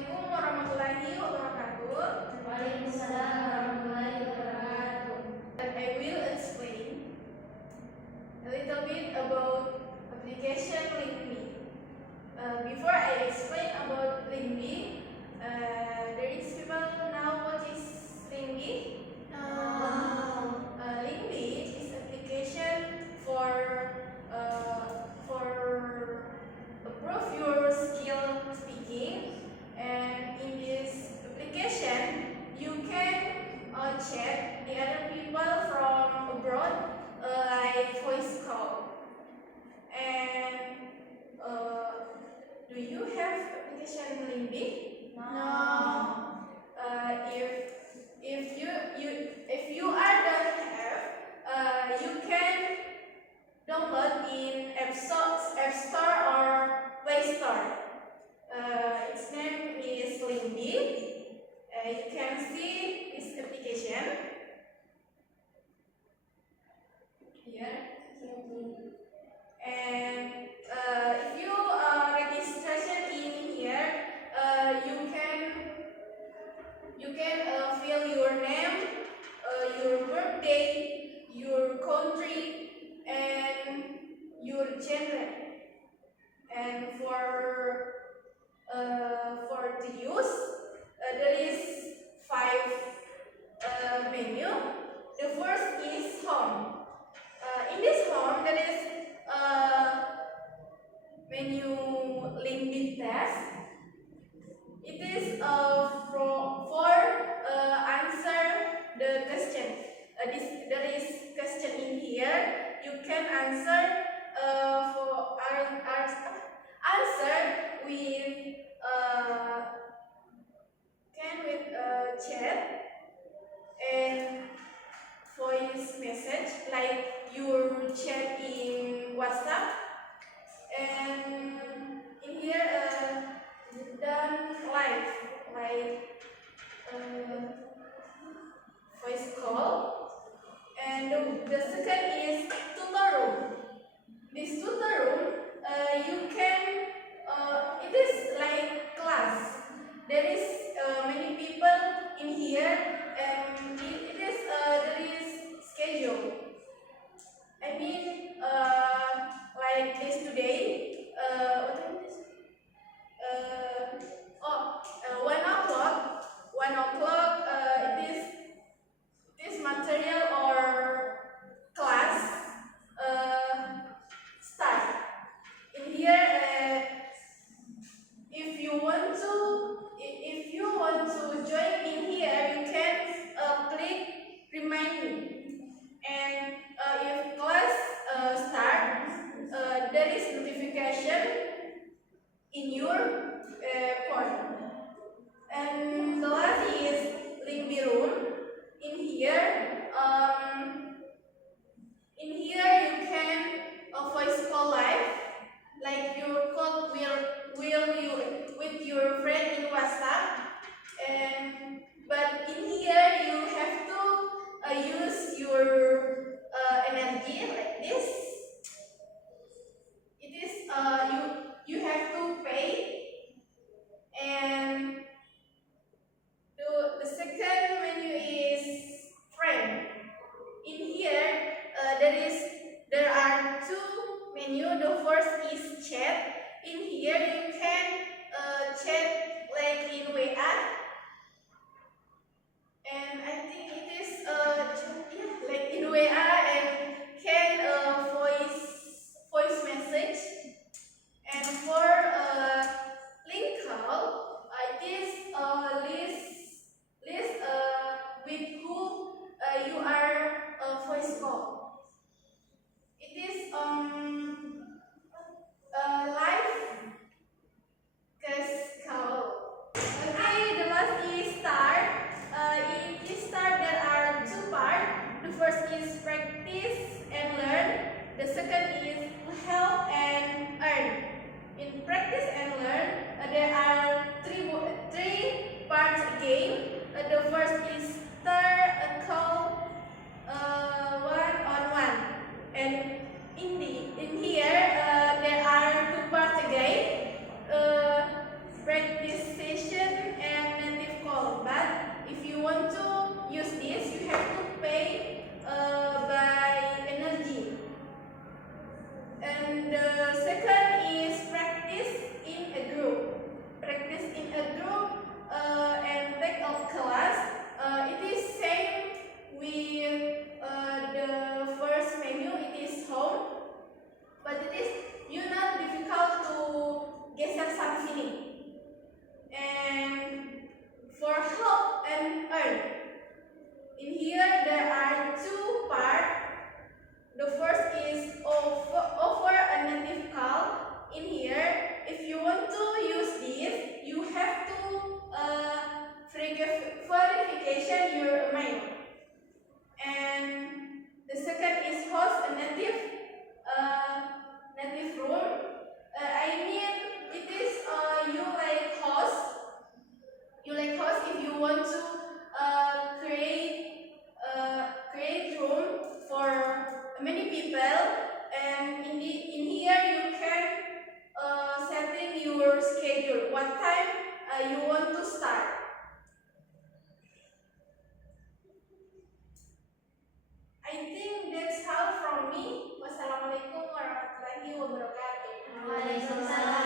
Assalamualaikum warahmatullahi wabarakatuh. Waalaikumsalam warahmatullahi wabarakatuh. I will explain a little bit about application LinkMe. Before I explain about LinkMe, there is people now what is LinkMe? LinkMe is application for improve your skill speaking, and in this application you can chat the other people from abroad like voice call. And do you have application LinkMe? No. If you are don't have, you can download in App Store or Play Store. Its name is LinkMe. You can see this application here. And if you registration in here, you can fill your name, your birthday, your country, and your gender. And for the use, there is 5 menu. The first is home. In this home, there is menu LinkMe test. It is for answer the question. There is question in here. You can answer answer with chat and voice message, like your chat in WhatsApp, and in here done live, like voice call. And the second is tutor room. This tutor room, you can it is like class. There is many people in here, and it is there is schedule. I mean, like this today, what time is it? 1 o'clock. 1 o'clock. This material or class start. In here, if you want to join in here, you can click remind me. And if class start, there is notification in your phone. And the last is LinkMe room. In here you can voice call live, like your call will you with your friend in WhatsApp. But in here you have to use your energy like this. It is you have to pay. And the second menu is friend. In here there are 2 menu. The first is chat. In here room for many people, and in here you can setting your schedule. What time you want to start? I think that's all from me. Wassalamualaikum warahmatullahi wabarakatuh. Waalaikumsalam